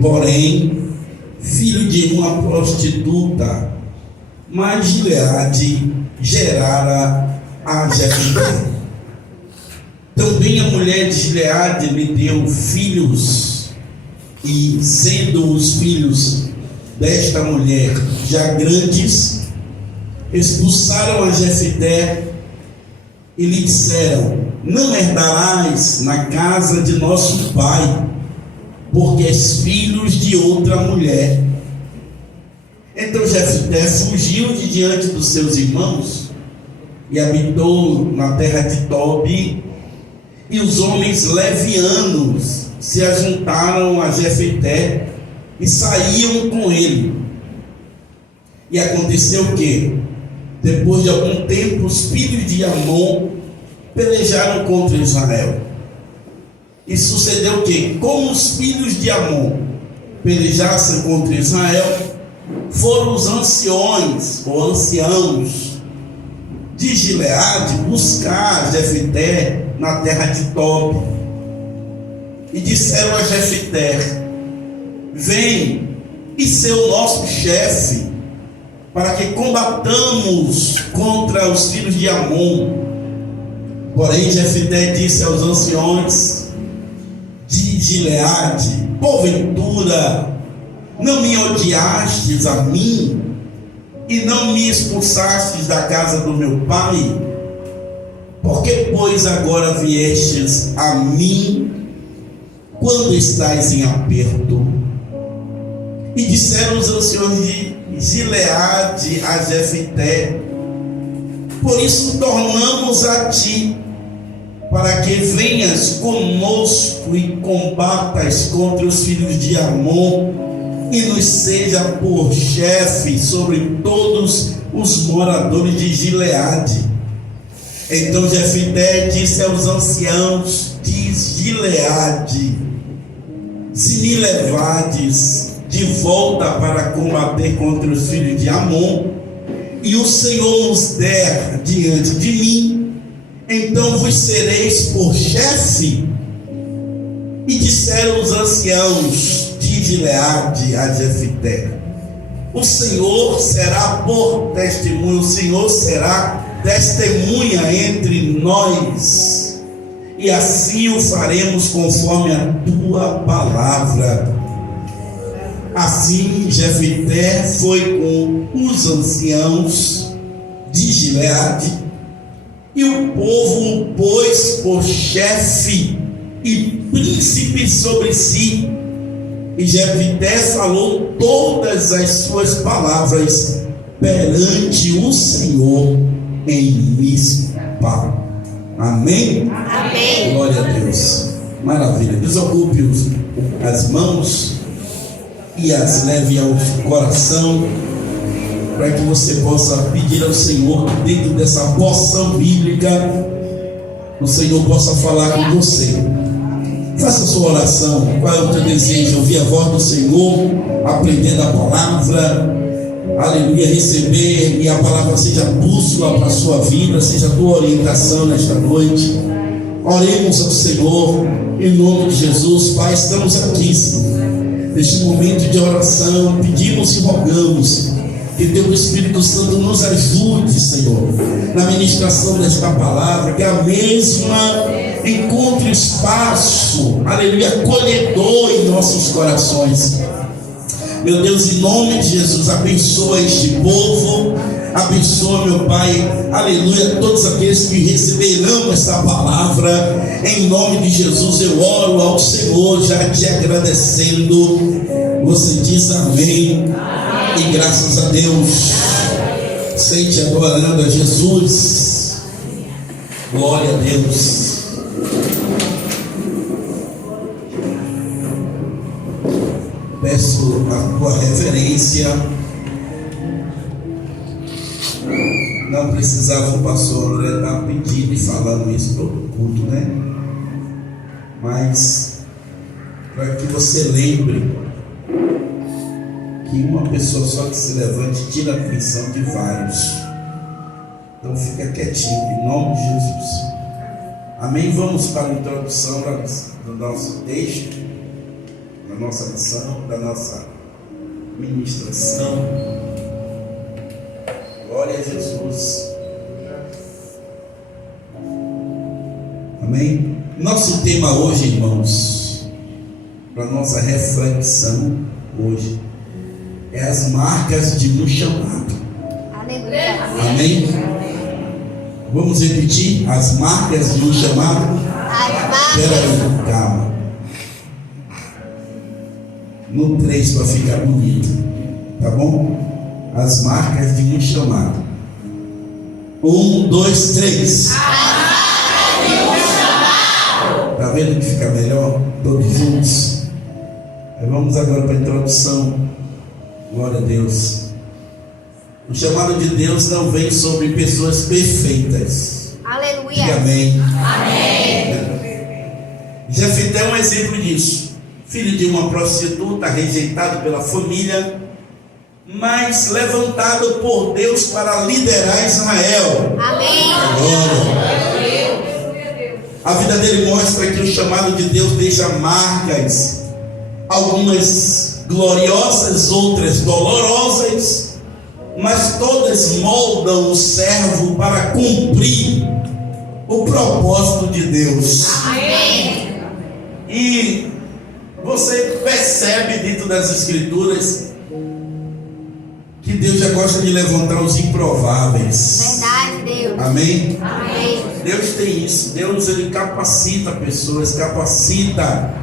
porém filho de uma prostituta, mas Gileade gerara a Jefté. Também a mulher de Gileade lhe deu filhos, e sendo os filhos desta mulher já grandes, expulsaram a Jefté e lhe disseram: não herdarás na casa de nosso pai, porque és filhos de outra mulher. Então Jefté fugiu de diante dos seus irmãos e habitou na terra de Tobi, e os homens levianos se ajuntaram a Jefté e saíam com ele. E aconteceu que, depois de algum tempo, os filhos de Amon pelejaram contra Israel. E sucedeu que, como os filhos de Amon pelejassem contra Israel, foram os anciões ou anciãos de Gileade buscar Jefté na terra de Tobi, e disseram a Jefté: vem e ser o nosso chefe, para que combatamos contra os filhos de Amon. Porém Jefté disse aos anciões de Gileade: porventura não me odiastes a mim e não me expulsastes da casa do meu pai? Por que, pois, agora viestes a mim quando estais em aperto? E disseram os anciões de Gileade a Jefté: por isso tornamos a ti, para que venhas conosco e combatas contra os filhos de Amon, e nos seja por chefe sobre todos os moradores de Gileade. Então Jefté disse aos anciãos de Gileade: se me levardes de volta para combater contra os filhos de Amon, e o Senhor nos der diante de mim, então vos sereis por chefe. E disseram os anciãos de Gileade a Jefté: o Senhor será por testemunho, o Senhor será testemunha entre nós, e assim o faremos conforme a tua palavra. Assim Jefté foi com os anciãos de Gileade, e o povo o pôs por chefe e príncipe sobre si. E Jefté falou todas as suas palavras perante o Senhor em Mispa. Amém? Amém. Glória a Deus. Maravilha. Desocupe as mãos e as leve ao coração, para que você possa pedir ao Senhor, dentro dessa porção bíblica, o Senhor possa falar com você. Faça a sua oração. Qual é o teu desejo? Ouvir a voz do Senhor, aprender a palavra, aleluia, receber, e a palavra seja bússola para a sua vida, seja a tua orientação nesta noite. Oremos ao Senhor em nome de Jesus. Pai, estamos aqui, Senhor, neste momento de oração, pedimos e rogamos que teu Espírito Santo nos ajude, Senhor, na ministração desta palavra, que a mesma encontre espaço, aleluia, acolhedor em nossos corações. Meu Deus, em nome de Jesus, abençoa este povo, abençoa, meu Pai, aleluia, todos aqueles que receberão esta palavra. Em nome de Jesus eu oro ao Senhor, já te agradecendo. Você diz amém, e graças a Deus. Sente adorando a Jesus. Glória a Deus. Peço a tua reverência. Não precisava o pastor André estar pedindo e falando isso todo culto, né? Mas para que você lembre que uma pessoa só que se levante tira a atenção de vários. Então fica quietinho, em nome de Jesus. Amém? Vamos para a introdução do nosso texto. da nossa lição, da nossa ministração. Glória a Jesus. Amém? Nosso tema hoje, irmãos, para nossa reflexão hoje, é as marcas de um chamado. Aleluia. Amém? Vamos repetir? As marcas de um chamado? Espera aí, calma. No 3 para ficar bonito, tá bom? As marcas de um chamado. 1, 2, 3. Tá vendo que fica melhor? Todos juntos. Aí vamos agora para a introdução. Glória a Deus. O chamado de Deus não vem sobre pessoas perfeitas. Aleluia. Diga amém. Amém. Jefité é um exemplo disso. Filho de uma prostituta, rejeitado pela família, mas levantado por Deus para liderar Israel. Amém. Agora, a vida dele mostra que o chamado de Deus deixa marcas, algumas gloriosas, outras dolorosas, mas todas moldam o servo para cumprir o propósito de Deus. Amém. E você percebe dentro das Escrituras que Deus já gosta de levantar os improváveis. Verdade, Deus. Amém? Amém. Deus tem isso. Deus, ele capacita pessoas, capacita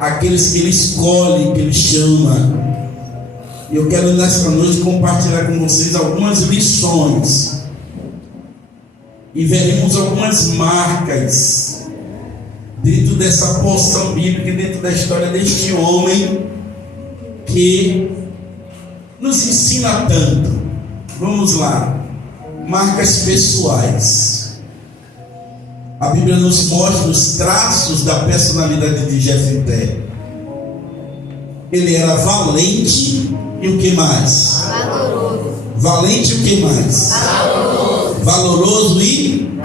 aqueles que ele escolhe, que ele chama. E eu quero nesta noite compartilhar com vocês algumas lições. E veremos algumas marcas dentro dessa porção bíblica, dentro da história deste homem que nos ensina tanto. Vamos lá. Marcas pessoais. A Bíblia nos mostra os traços da personalidade de Jefité. Ele era valente e o que mais? Valoroso. Valente e o que mais? Valoroso. Valoroso e?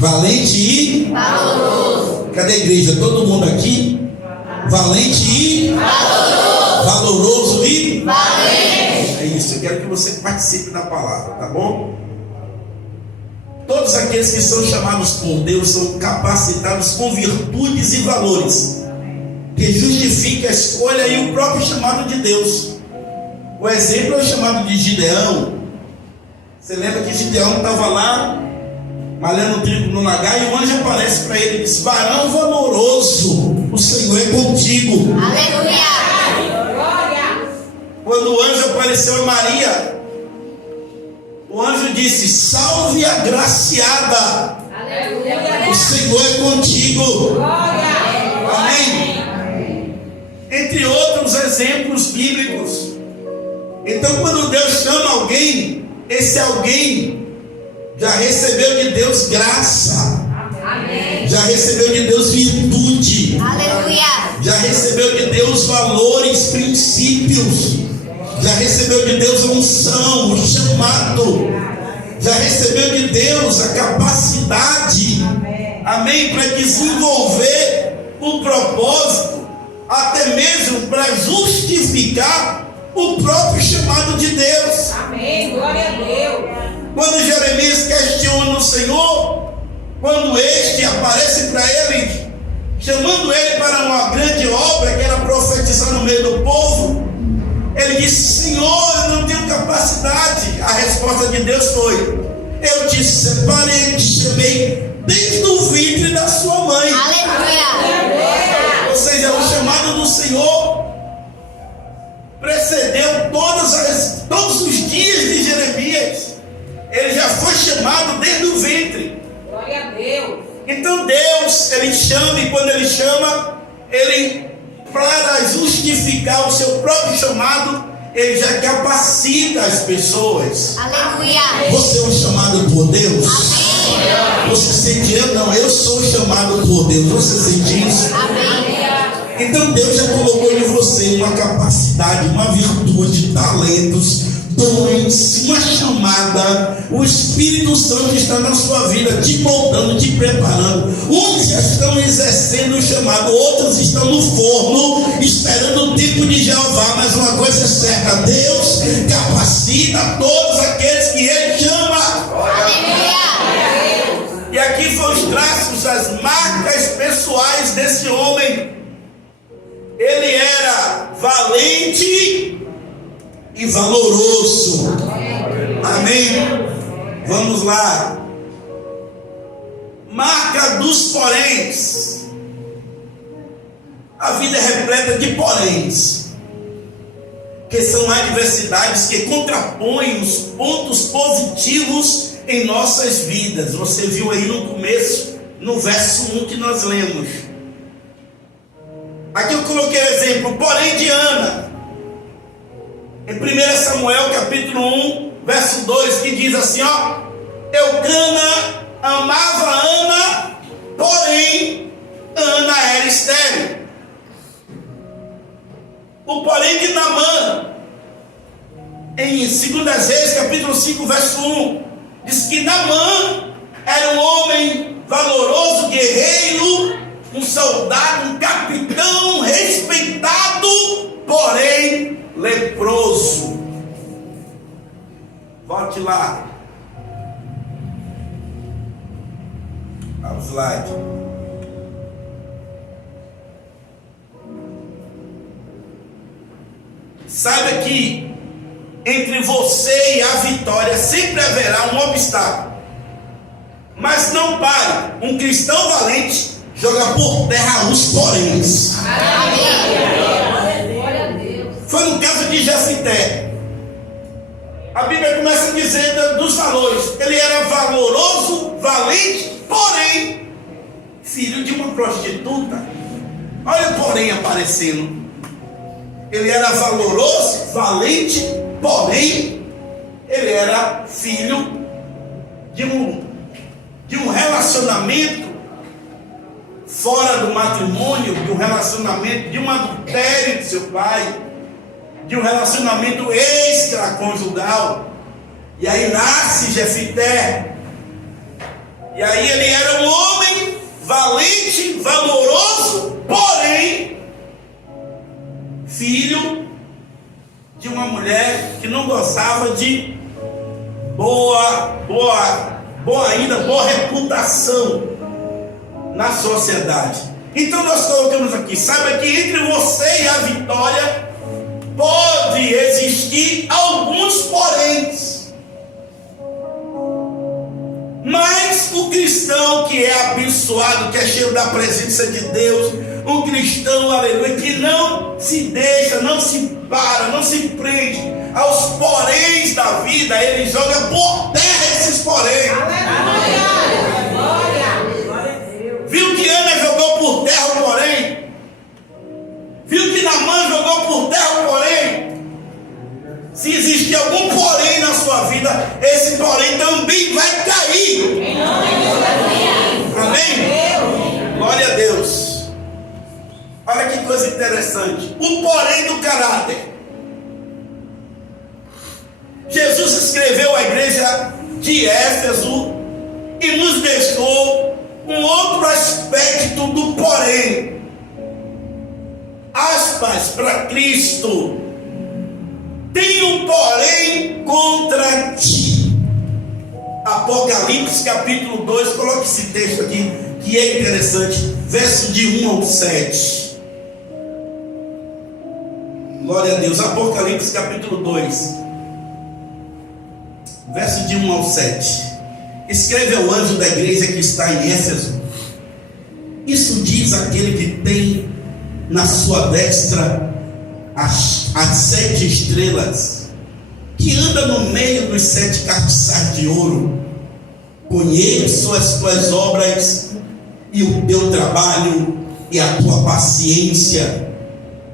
Valente e? Valoroso. Cadê a igreja? Todo mundo aqui? Valente e? Valoroso. Valoroso e? Valente. É isso, eu quero que você participe da palavra, tá bom? Todos aqueles que são chamados por Deus são capacitados com virtudes e valores que justifiquem a escolha e o próprio chamado de Deus. O exemplo é o chamado de Gideão. Você lembra que Gideão estava lá malhando trigo no lagar e o anjo aparece para ele e diz: varão valoroso, o Senhor é contigo. Aleluia. Quando o anjo apareceu em Maria, o anjo disse: salve agraciada, o Senhor é contigo. Amém. Entre outros exemplos bíblicos. Então, quando Deus chama alguém, esse alguém já recebeu de Deus graça. Amém. Já recebeu de Deus virtude. Aleluia. Já recebeu de Deus valores, princípios. Já recebeu de Deus a unção, o chamado. Já recebeu de Deus a capacidade, amém, para desenvolver o propósito, até mesmo para justificar o próprio chamado de Deus. Amém, glória a Deus. Quando Jeremias questiona o Senhor, quando este aparece para ele, chamando ele para uma grande obra, que era profetizar no meio do povo, ele disse: Senhor, eu não tenho capacidade. A resposta de Deus foi: eu te separei, te chamei desde o ventre da sua mãe. Aleluia. Ou seja, o chamado do Senhor precedeu todos os dias de Jeremias. Ele já foi chamado desde o ventre. Glória a Deus. Então Deus, ele chama, e quando ele chama, ele, para justificar o seu próprio chamado, ele já capacita as pessoas. Aleluia. Você é um chamado por Deus? Amém. Você sente? Eu sou chamado por Deus. Você sente isso? Amém. Então Deus já colocou em você uma capacidade, uma virtude, talentos, dons, uma chamada. O Espírito Santo está na sua vida, te moldando, te preparando. Uns já estão exercendo o chamado, outros estão no forno, esperando o tempo de Jeová. Mas uma coisa é certa: Deus capacita todos aqueles que Ele chama. E aqui foram os traços, as marcas pessoais desse homem. Ele era valente e valoroso. Amém? Vamos lá. Marca dos poréns. A vida é repleta de poréns, que são adversidades que contrapõem os pontos positivos em nossas vidas. Você viu aí no começo, no verso 1 que nós lemos. Aqui eu coloquei o exemplo, porém de Ana, em 1 Samuel capítulo 1, verso 2, que diz assim, ó: Eucana amava Ana, porém Ana era estéril. O porém de Naamã, em 2 Reis capítulo 5, verso 1, diz que Naamã era um homem valoroso, guerreiro, um soldado, um capitão respeitado, porém leproso. Volte lá ao slide. Saiba que entre você e a vitória sempre haverá um obstáculo. Mas não pare. Um cristão valente joga por terra os poréns. Foi no caso de Jefité. A Bíblia começa dizendo dos valores. Ele era valoroso, valente, porém filho de uma prostituta. Olha o porém aparecendo. Ele era valoroso, valente, porém ele era filho de um relacionamento fora do matrimônio, de um relacionamento, de um adultério de seu pai, de um relacionamento extraconjugal. E aí nasce Jefité. E aí ele era um homem valente, valoroso, porém filho de uma mulher que não gozava de boa reputação na sociedade. Então nós colocamos aqui, saiba que entre você e a vitória pode existir alguns poréns. Mas o cristão que é abençoado, que é cheio da presença de Deus, um cristão, aleluia, que não se deixa, não se para, não se prende aos poréns da vida, ele joga por terra esses poréns. Viu que Ana jogou por terra o porém? Viu que Naamã jogou por terra o porém? Se existir algum porém na sua vida, esse porém também vai cair. Amém? Glória a Deus. Olha que coisa interessante. O porém do caráter. Jesus escreveu à igreja de Éfeso e nos deixou um outro aspecto do porém. Aspas para Cristo. Tenho porém contra ti. Apocalipse capítulo 2, coloque esse texto aqui, que é interessante, verso de 1 ao 7. Glória a Deus. Apocalipse capítulo 2, verso de 1 ao 7. Escreve ao anjo da igreja que está em Éfeso: isso diz aquele que tem na sua destra as 7 estrelas, que anda no meio dos 7 castiçais de ouro. Conheço as tuas obras e o teu trabalho e a tua paciência,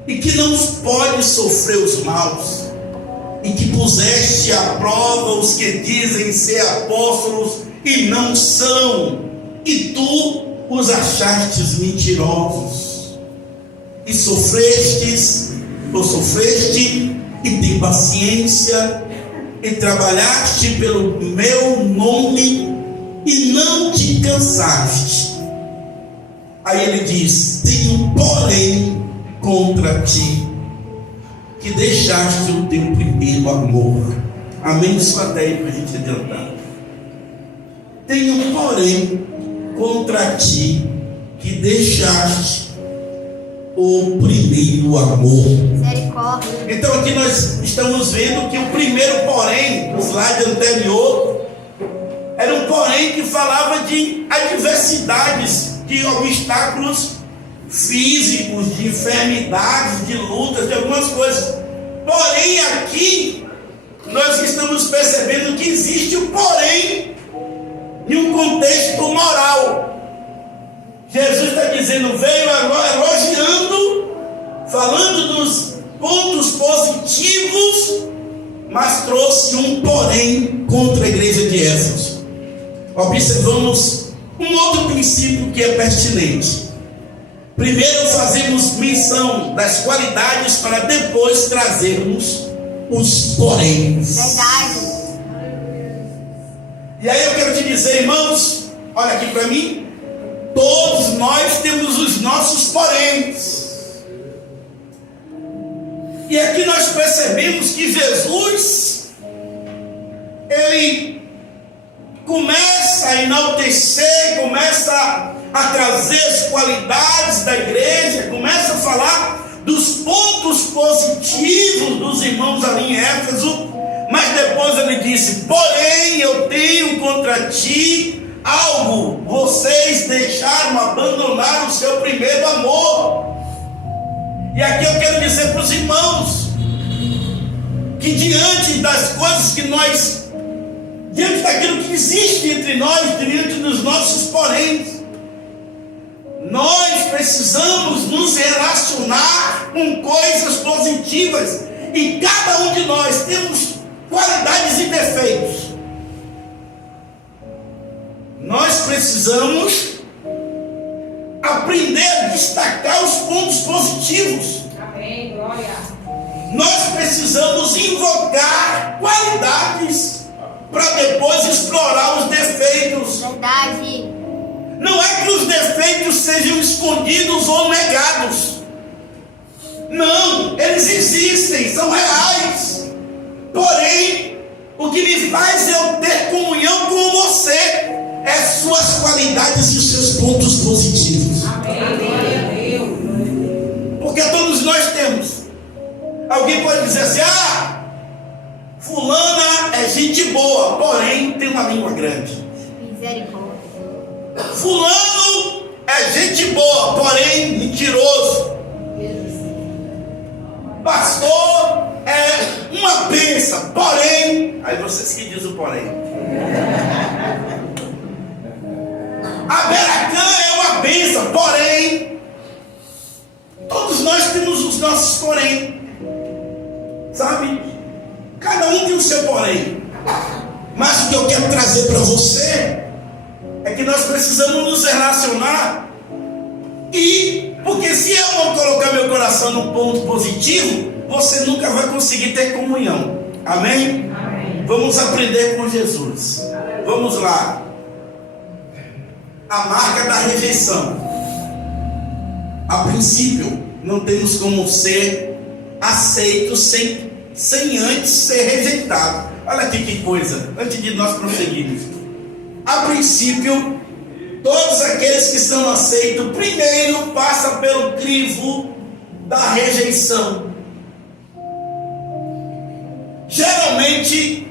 e que não podes sofrer os maus, e que puseste à prova os que dizem ser apóstolos e não são, e tu os achastes mentirosos, e sofreste e tem paciência e trabalhaste pelo meu nome e não te cansaste. Aí ele diz: tenho porém contra ti que deixaste o teu primeiro amor. Amém? Só até aí para a gente adiantar. Tenho porém contra ti que deixaste o primeiro amor. Misericórdia. Então aqui nós estamos vendo que o primeiro porém, no slide anterior, era um porém que falava de adversidades, de obstáculos físicos, de enfermidades, de lutas, de algumas coisas. Porém aqui nós estamos percebendo que existe o porém em um contexto moral. Jesus está dizendo, veio agora elogiando, falando dos pontos positivos, mas trouxe um porém contra a igreja de Éfeso. Observamos um outro princípio que é pertinente. Primeiro fazemos menção das qualidades para depois trazermos os poréns. Verdade. E aí eu quero te dizer, irmãos, olha aqui para mim, todos nós temos os nossos poréns. E aqui nós percebemos que Jesus, ele começa a enaltecer, começa a trazer as qualidades da igreja, começa a falar dos pontos positivos dos irmãos ali em Éfeso, mas depois ele disse, porém eu tenho contra ti algo, vocês deixaram, abandonaram o seu primeiro amor. E aqui eu quero dizer para os irmãos, que diante das coisas que nós, diante daquilo que existe entre nós, diante dos nossos poréns, nós precisamos nos relacionar com coisas positivas. E cada um de nós temos qualidades e defeitos. Nós precisamos aprender a destacar os pontos positivos. Amém, glória. Nós precisamos invocar qualidades para depois explorar os defeitos. Verdade. Não é que os defeitos sejam escondidos ou negados. Não, eles existem, são reais. Porém, o que me faz eu ter comunhão com você é suas qualidades e seus pontos positivos. Amém, glória a Deus. Porque todos nós temos. Alguém pode dizer assim, fulana é gente boa, porém tem uma língua grande. Misericórdia. Fulano é gente boa, porém mentiroso. Pastor é uma bênção, porém, aí vocês que dizem o porém. A Beracã é uma bênção, porém, todos nós temos os nossos porém, sabe? Cada um tem o seu porém. Mas o que eu quero trazer para você é que nós precisamos nos relacionar. E porque se eu não colocar meu coração no ponto positivo, você nunca vai conseguir ter comunhão. Amém? Amém. Vamos aprender com Jesus. Vamos lá. A marca da rejeição. A princípio, não temos como ser aceitos sem antes ser rejeitado. Olha aqui que coisa, antes de nós prosseguirmos. A princípio, todos aqueles que são aceitos, primeiro passam pelo crivo da rejeição. Geralmente,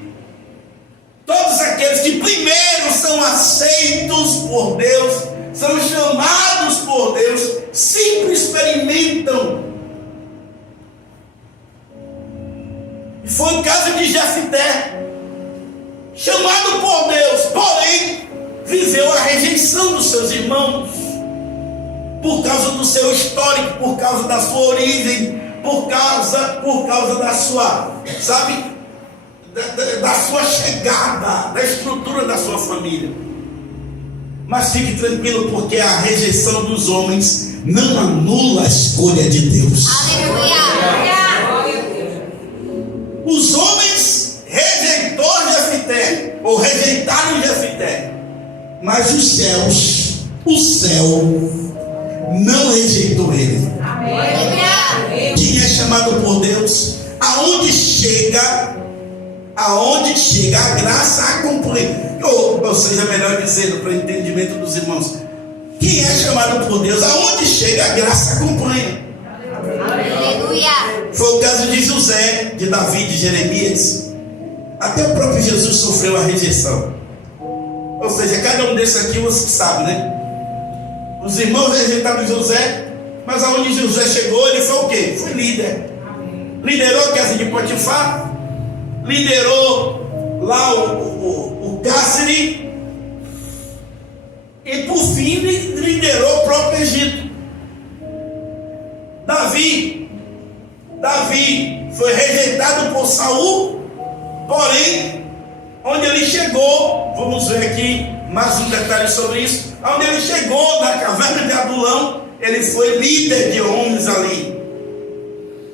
todos aqueles que primeiro são aceitos por Deus, são chamados por Deus, sempre experimentam. Foi o caso de Jefté, chamado por Deus, porém viveu a rejeição dos seus irmãos, por causa do seu histórico, por causa da sua origem, por causa da sua, sabe, da sua chegada, da estrutura da sua família. Mas fique tranquilo, porque a rejeição dos homens não anula a escolha de Deus. Aleluia. Glória a Deus. Os homens rejeitaram mas os céus, o céu, não rejeitou ele. Amém. Quem é chamado por Deus, aonde chega a graça acompanha. Ou seja, melhor dizendo, para o entendimento dos irmãos, quem é chamado por Deus, aonde chega a graça acompanha. Aleluia. Foi o caso de José, de Davi, de Jeremias. Até o próprio Jesus sofreu a rejeição. Ou seja, cada um desses aqui você sabe, né? Os irmãos rejeitaram José, mas aonde José chegou, ele foi o quê? Foi líder. Liderou a casa de Potifar, liderou lá o cárcere, e por fim liderou o próprio Egito. Davi foi rejeitado por Saul, porém, onde ele chegou, vamos ver aqui mais um detalhe sobre isso, onde ele chegou na caverna de Adulão, ele foi líder de homens ali.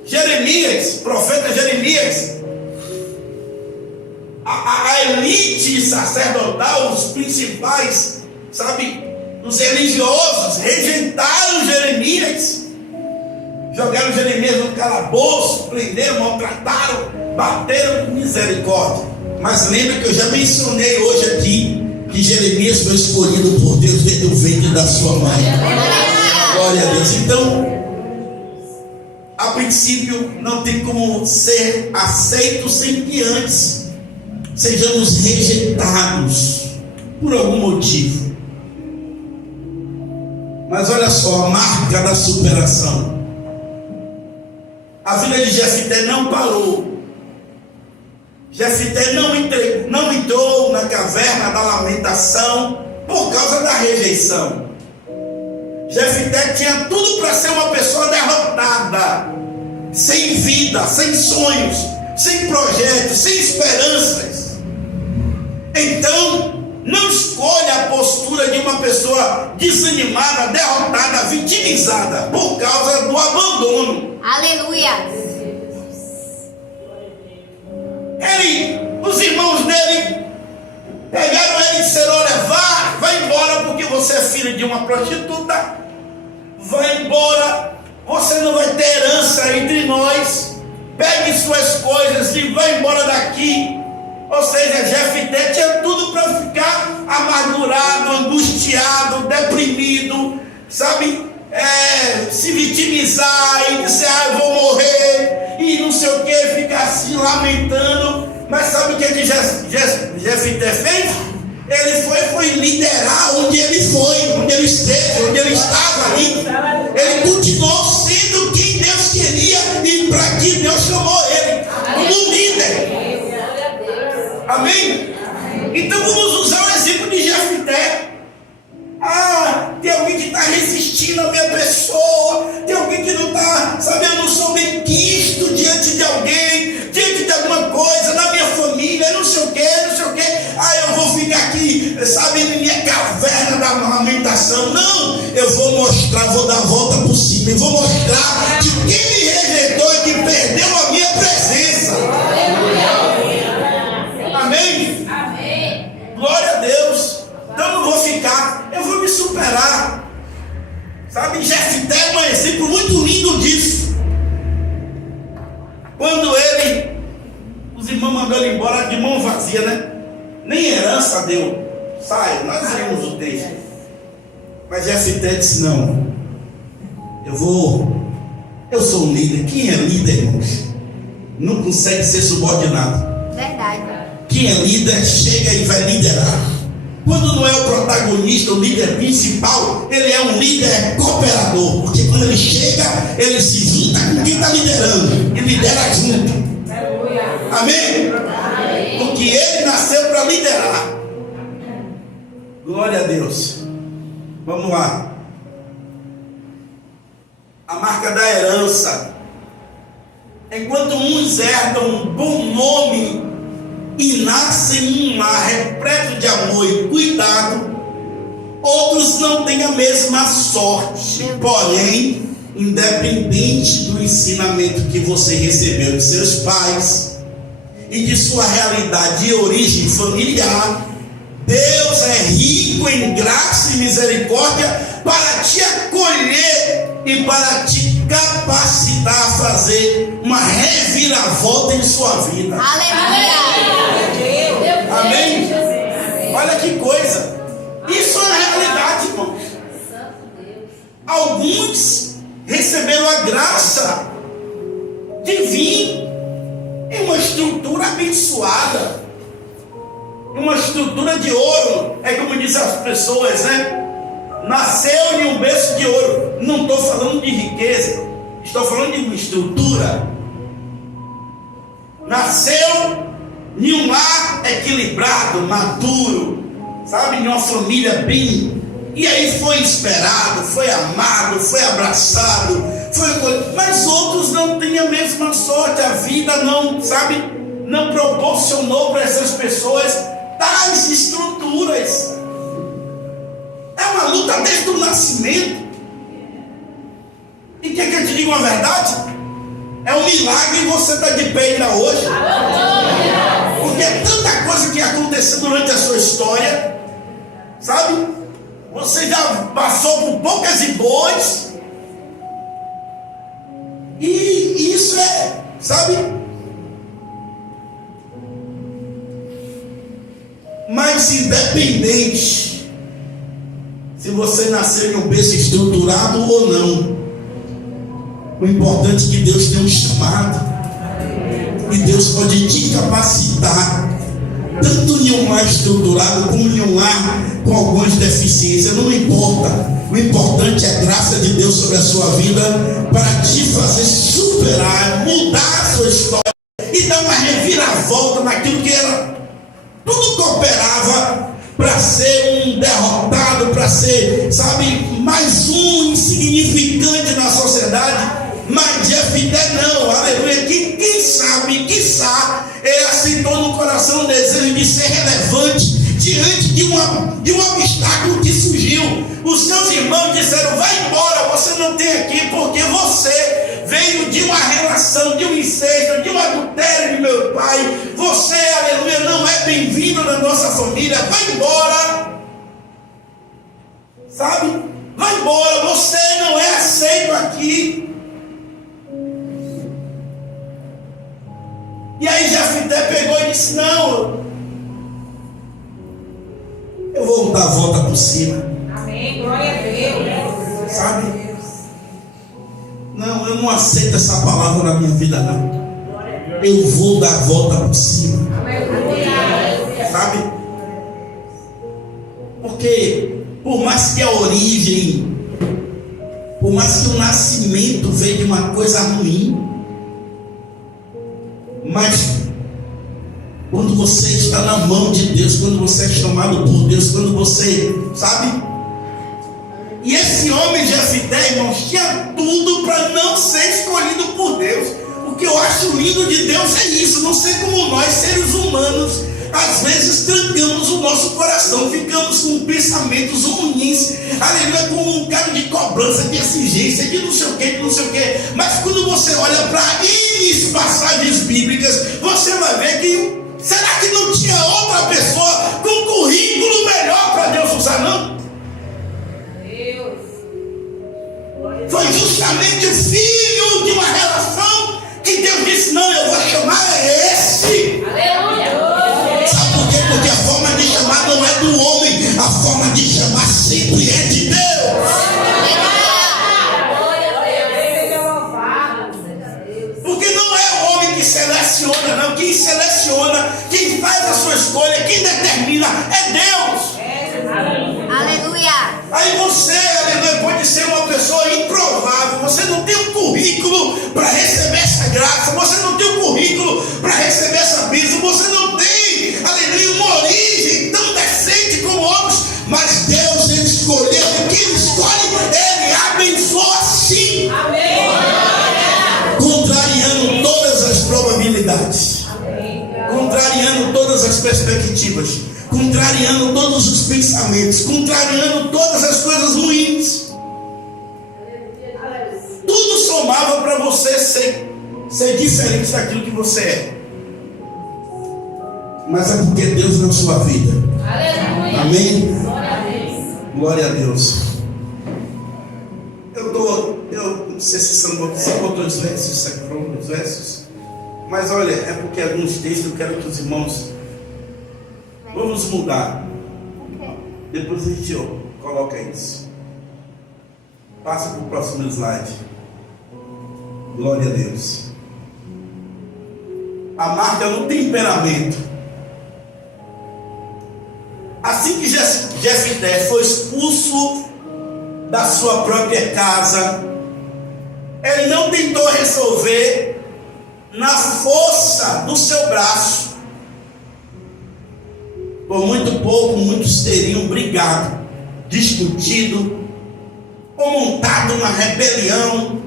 Jeremias, profeta Jeremias, a elite sacerdotal, os principais, sabe, os religiosos, rejeitaram Jeremias, jogaram Jeremias no calabouço, prenderam, maltrataram, bateram com misericórdia. Mas lembra que eu já mencionei hoje aqui que Jeremias foi escolhido por Deus desde o ventre da sua mãe. Glória a Deus. Então, a princípio, não tem como ser aceito sem que antes sejamos rejeitados por algum motivo. Mas olha só, a marca da superação. A vida de Jefité não parou. Jefité não entrou na caverna da lamentação por causa da rejeição. Jefité tinha tudo para ser uma pessoa derrotada, sem vida, sem sonhos, sem projetos, sem esperanças. Então, não escolha a postura de uma pessoa desanimada, derrotada, vitimizada por causa do abandono. Aleluia. Os irmãos dele pegaram ele e disseram: olha, vai embora, porque você é filho de uma prostituta. Vai embora, você não vai ter herança entre nós. Pegue suas coisas e vai embora daqui. Ou seja, Jefité tinha tudo para ficar amargurado, angustiado, deprimido, sabe? Se vitimizar e dizer: eu vou morrer, e não sei o que, ficar assim lamentando. Mas sabe o que Jefité fez? Ele foi liderar onde ele foi, onde ele esteve, onde ele estava ali. Ele continuou sendo quem Deus queria e para que Deus chamou ele, como líder. Amém? Então vamos usar o exemplo de Jefité. Tem alguém que está resistindo à minha pessoa, tem alguém que não está, sabe, eu não sou bem quisto diante de alguém, diante de alguma coisa, na minha família, não sei o que. Eu vou ficar aqui, sabe, na minha caverna da lamentação. Não, eu vou mostrar, vou dar a volta por cima e vou mostrar que quem me rejeitou é que perdeu a minha presença. Amém? Glória a Deus. Então eu não vou ficar, eu vou me superar. Sabe, Jefité é um exemplo muito lindo disso. Quando os irmãos mandaram ele embora de mão vazia, né? Nem herança deu. Sai, nós lemos o texto. Mas Jefité disse: não, eu sou um líder. Quem é líder, irmãos, não consegue ser subordinado. Verdade. Quem é líder chega e vai liderar. Quando não é o protagonista, o líder principal, ele é um líder cooperador. Porque quando ele chega, ele se junta com quem está liderando e lidera junto. Amém? Porque ele nasceu para liderar. Glória a Deus. Vamos lá. A marca da herança. Enquanto uns herdam um bom nome e nascem em um lar repleto de amor e cuidado, outros não têm a mesma sorte. Porém, independente do ensinamento que você recebeu de seus pais e de sua realidade e origem familiar, Deus é rico em graça e misericórdia para te acolher e para te capacitar a fazer uma reviravolta em sua vida. Aleluia. Amém? Olha que coisa. Isso é a realidade, irmão. Alguns receberam a graça de vir em uma estrutura abençoada, uma estrutura de ouro. É como dizem as pessoas, né? Nasceu em um berço de ouro. Não estou falando de riqueza, estou falando de uma estrutura. Nasceu em um lar equilibrado, maduro, sabe? Em uma família bem. E aí foi esperado, foi amado, foi abraçado, mas outros não têm a mesma sorte. A vida não, sabe, não proporcionou para essas pessoas tais estruturas. É uma luta desde o nascimento. E quer que eu te diga uma verdade? É um milagre você estar de pé ainda hoje. Porque é tanta coisa que aconteceu durante a sua história, sabe? Você já passou por poucas e boas. E isso é, sabe? Mas independente se você nasceu em um berço estruturado ou não, o importante é que Deus tem um chamado. E Deus pode te capacitar, tanto em um lar estruturado como em um lar com algumas deficiências. Não importa. O importante é a graça de Deus sobre a sua vida para te fazer superar, mudar a sua história e dar uma reviravolta naquilo que era. Tudo cooperava para ser um derrotado, para ser, sabe, mais um insignificante na sociedade. Mas Jefité não, aleluia, que quem sabe, quiçá, ele aceitou no coração o desejo de ser relevante diante de um obstáculo que surgiu. Os seus irmãos disseram: vai embora, você não tem aqui, porque você veio de uma relação, de um incesto, de um adultério de meu pai. Você, aleluia, não é bem-vindo na nossa família, vai embora. Sabe? Vai embora, você não é aceito aqui. E aí Jefité pegou e disse: não, eu vou dar a volta por cima. Amém, glória a Deus. Sabe? Não, eu não aceito essa palavra na minha vida, não. Eu vou dar a volta por cima. Sabe? Porque por mais que a origem, por mais que o nascimento veio de uma coisa ruim, mas quando você está na mão de Deus, quando você é chamado por Deus, quando você, sabe? E esse homem Jefité, irmãos, tinha tudo para não ser escolhido por Deus. O que eu acho lindo de Deus é isso. Não sei como nós, seres humanos, às vezes trancamos o nosso coração, ficamos com pensamentos ruins, aleluia, com um cara de cobrança, de exigência, de não sei o que, de não sei o que. Mas quando você olha para N passagens bíblicas, você vai ver que, será que não tinha outra pessoa com currículo melhor para Deus usar, não? Foi justamente o filho de uma relação que Deus disse: não, eu vou chamar esse. Aleluia. Sabe por quê? Porque a forma de chamar não é do homem, a forma de chamar sempre é de Deus. Porque não é o homem que seleciona, não. Quem seleciona, quem faz a sua escolha, quem determina é Deus. Aleluia. Aí você, aleluia, pode ser uma pessoa improvável. Você não tem um currículo para receber essa graça. Você não tem um currículo para receber essa bênção. Você não tem, aleluia, uma origem tão decente como outros. Mas Deus, Ele escolheu. E quem escolhe, Ele abençoa sim. Amém. Contrariando todas as probabilidades. Contrariando todas as perspectivas. Contrariando todos os pensamentos, contrariando todas as coisas ruins. Tudo somava para você ser diferente daquilo que você é. Mas é porque Deus na sua vida Aleluia. Amém? Glória a Deus. Glória a Deus. Eu não sei se você botou os versos, sacrou os versos, mas olha, é porque alguns textos eu quero que os irmãos vamos mudar. Depois a gente coloca isso. Passa para o próximo slide. Glória a Deus. A marca no temperamento. Assim que Jefité foi expulso da sua própria casa, ele não tentou resolver na força do seu braço. Por muito pouco, muitos teriam brigado, discutido, ou montado uma rebelião,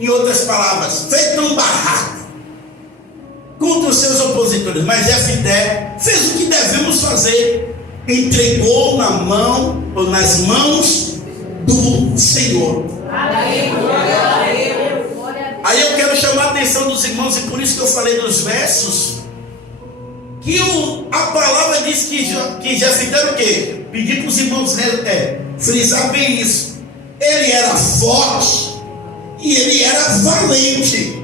em outras palavras, feito um barraco contra os seus opositores. Mas Jefité fez o que devemos fazer, entregou nas mãos do Senhor. Aí eu quero chamar a atenção dos irmãos, e por isso que eu falei dos versos, que a palavra diz que Jefité era o quê? Pedir para os irmãos frisar bem isso. Ele era forte e ele era valente.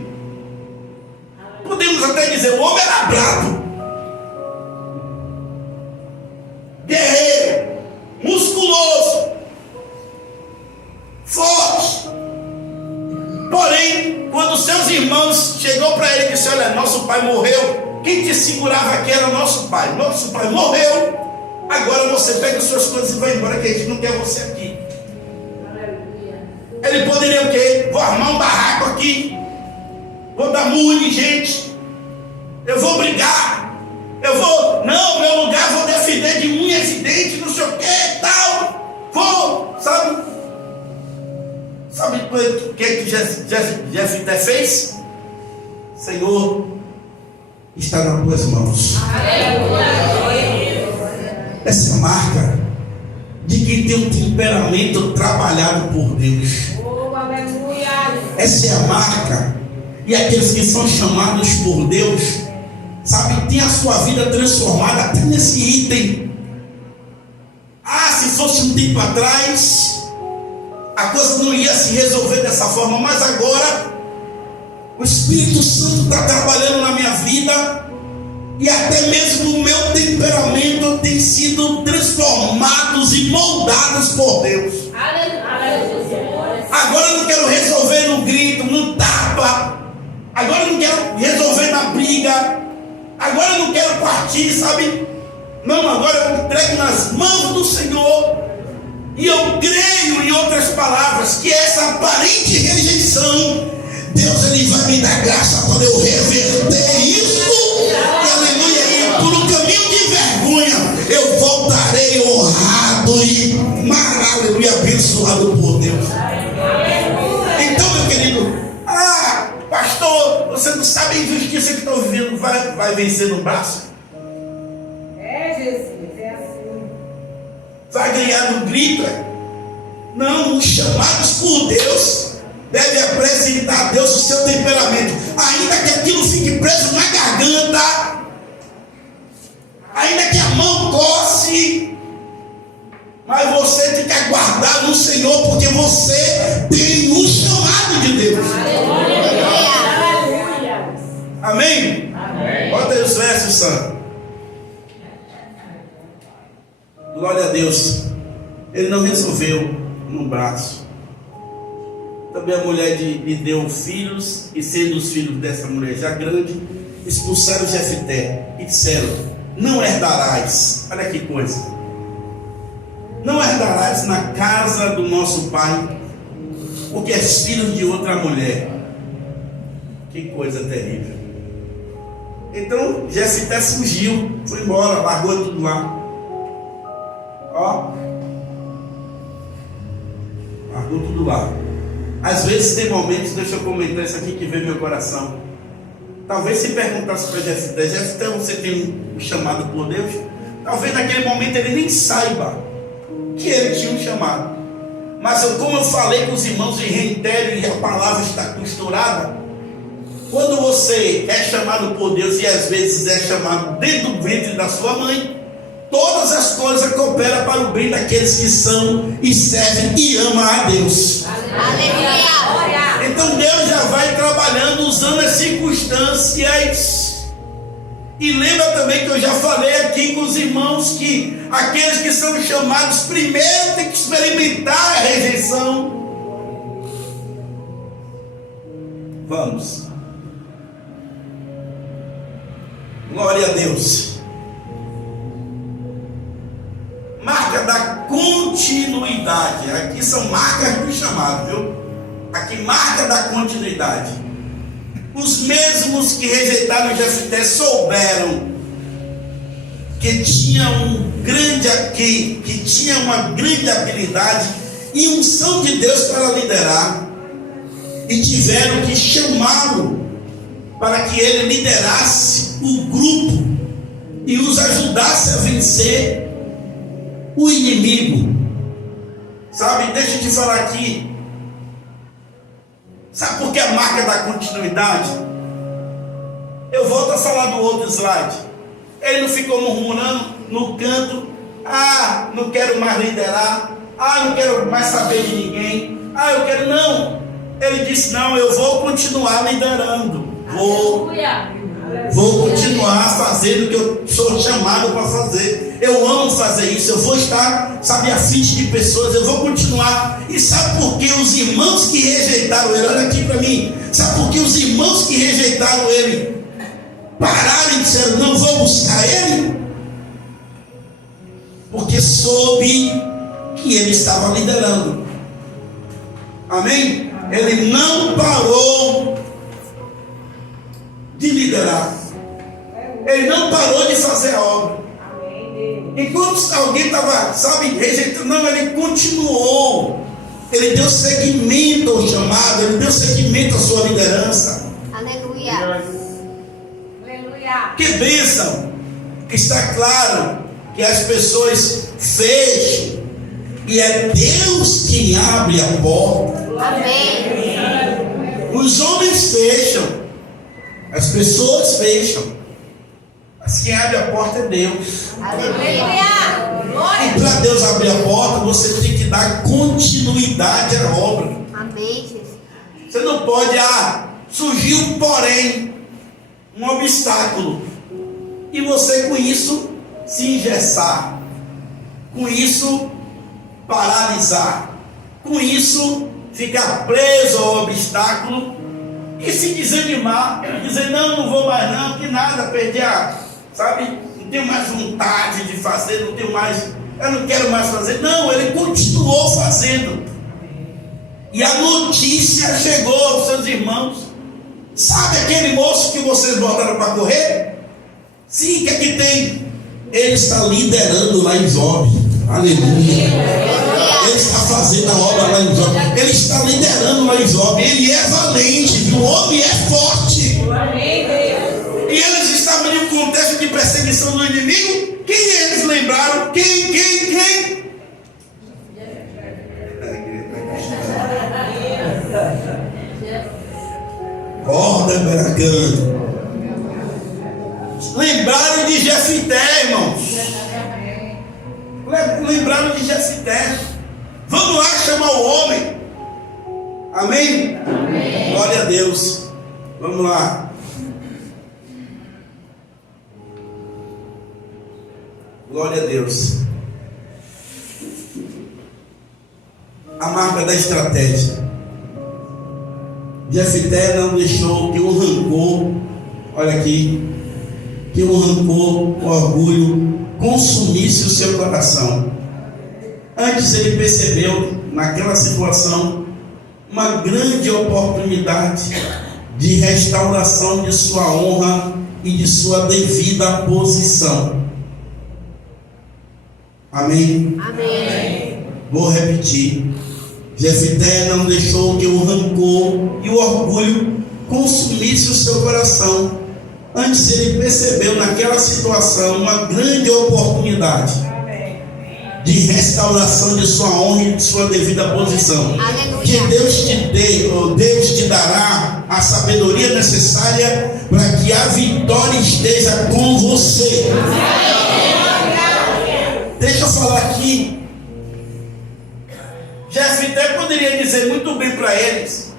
Podemos até dizer, o homem era bravo, guerreiro, musculoso, forte. Porém, quando seus irmãos chegou para ele e disse: olha, nosso pai morreu, quem te segurava aqui era nosso pai morreu, agora você pega as suas coisas e vai embora, que a gente não quer você aqui. Ele poderia o quê? Vou armar um barraco aqui, vou dar murro em gente, eu vou brigar, não, meu lugar vou defender de unhas e dentes, não sei o que, tal, vou, sabe o que Jefité fez? Senhor, está nas tuas mãos. Essa é a marca de quem tem um temperamento trabalhado por Deus. Essa é a marca. E aqueles que são chamados por Deus, sabe, tem a sua vida transformada até nesse item. Se fosse um tempo atrás, a coisa não ia se resolver dessa forma, mas agora o Espírito Santo está trabalhando na minha vida, e até mesmo o meu temperamento tem sido transformados e moldados por Deus. Agora eu não quero resolver no grito, no tapa, agora eu não quero resolver na briga, agora eu não quero partir, sabe? Não, agora eu entrego nas mãos do Senhor. E eu creio, em outras palavras, que essa aparente rejeição, Deus ele vai me dar graça para eu reverter isso. Aleluia. E por um caminho de vergonha, eu voltarei honrado e aleluia, abençoado por Deus. Então, meu querido, pastor, você não sabe a injustiça que estou vivendo, vai vencer no braço? Vai ganhar no grito? Não, os chamados por Deus devem apresentar a Deus o seu temperamento, ainda que aquilo fique preso na garganta, ainda que a mão coce, mas você tem que aguardar no Senhor, porque você tem um chamado de Deus. Amém? Bota aí os versos, Santo. Glória a Deus. Ele não resolveu no braço. Também a mulher lhe deu filhos, e sendo os filhos dessa mulher já grande, expulsaram Jefité e disseram: não herdarás. Olha que coisa. Não herdarás na casa do nosso pai, porque és filho de outra mulher. Que coisa terrível. Então Jefité fugiu, foi embora, largou tudo lá. Largou tudo lá. Às vezes tem momentos, deixa eu comentar isso aqui que vem no meu coração. Talvez se perguntasse para Jefité, você tem um chamado por Deus? Talvez naquele momento ele nem saiba que ele tinha um chamado. Mas como eu falei com os irmãos e reitero, e a palavra está costurada, quando você é chamado por Deus, e às vezes é chamado dentro do ventre da sua mãe, todas as coisas cooperam para o bem daqueles que são e servem e amam a Deus. Aleluia. Então Deus já vai trabalhando usando as circunstâncias. E lembra também que eu já falei aqui com os irmãos que aqueles que são chamados primeiro têm que experimentar a rejeição. Vamos. Glória a Deus. Marca da continuidade. Aqui são marcas do chamado, viu? Aqui marca da continuidade. Os mesmos que rejeitaram Jefté souberam que tinha que tinha uma grande habilidade e unção de Deus para liderar, e tiveram que chamá-lo para que ele liderasse o grupo e os ajudasse a vencer o inimigo. Sabe, deixa eu te falar aqui. Sabe por que a marca da continuidade? Eu volto a falar do outro slide. Ele não ficou murmurando no canto: ah, não quero mais liderar, ah, não quero mais saber de ninguém, ah, eu quero. Não, ele disse: não, eu vou continuar liderando, vou continuar fazendo o que eu sou chamado para fazer. Eu amo fazer isso, eu vou estar, sabe, à frente de pessoas, eu vou continuar. E sabe por que os irmãos que rejeitaram ele, olha aqui para mim, sabe por que os irmãos que rejeitaram ele pararam e disseram: não vou buscar ele? Porque soube que ele estava liderando. Amém? Ele não parou de liderar, ele não parou de fazer a obra. Enquanto alguém estava, sabe, rejeitando, não, ele continuou. Ele deu seguimento ao chamado, ele deu seguimento à sua liderança. Aleluia. Aleluia. Que bênção! Está claro que as pessoas fecham, e é Deus quem abre a porta. Amém. Os homens fecham, as pessoas fecham, mas quem abre a porta é Deus. Aleluia. E para Deus abrir a porta, você tem que dar continuidade à obra. Amém, Jesus. Você não pode, surgiu porém um obstáculo, e você com isso se engessar, com isso paralisar, com isso ficar preso ao obstáculo e se desanimar, dizer: não vou mais não, que nada, perdi sabe, não tenho mais vontade de fazer, eu não quero mais fazer. Não, ele continuou fazendo. E a notícia chegou aos seus irmãos. Sabe aquele moço que vocês botaram para correr? Sim, que aqui tem. Ele está liderando lá em Job. Aleluia. Ele está fazendo a obra lá em Job. Ele está liderando lá em Job. Ele é valente, o homem é forte. E eles estavam em um contexto de perseguição do inimigo. Quem eles lembraram? Quem? Corda beracando. Lembraram de Jefté, irmãos. Lembraram de Jefté. Vamos lá chamar o homem. Amém? Amém. Glória a Deus. Vamos lá. Glória a Deus. A marca da estratégia. Jefté não deixou que o rancor, olha aqui, que o rancor, o orgulho consumisse o seu coração. Antes ele percebeu naquela situação uma grande oportunidade de restauração de sua honra e de sua devida posição. Amém? Amém. Vou repetir. Jefté não deixou que o rancor e o orgulho consumisse o seu coração. Antes ele percebeu naquela situação uma grande oportunidade de restauração de sua honra e de sua devida posição. Aleluia. Que Deus te dará a sabedoria necessária para que a vitória esteja com você. Deixa eu falar aqui. Jefté poderia dizer muito bem para eles: